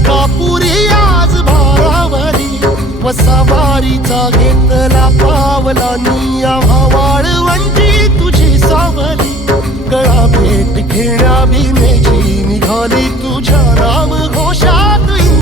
तुळजापुरी आज भारावरी वसावारीचा घेतला पावला निया वाळवंटी तुझी सावली गळा भेट घेण्या भीमेची निघाली तुझ्या राम घोषात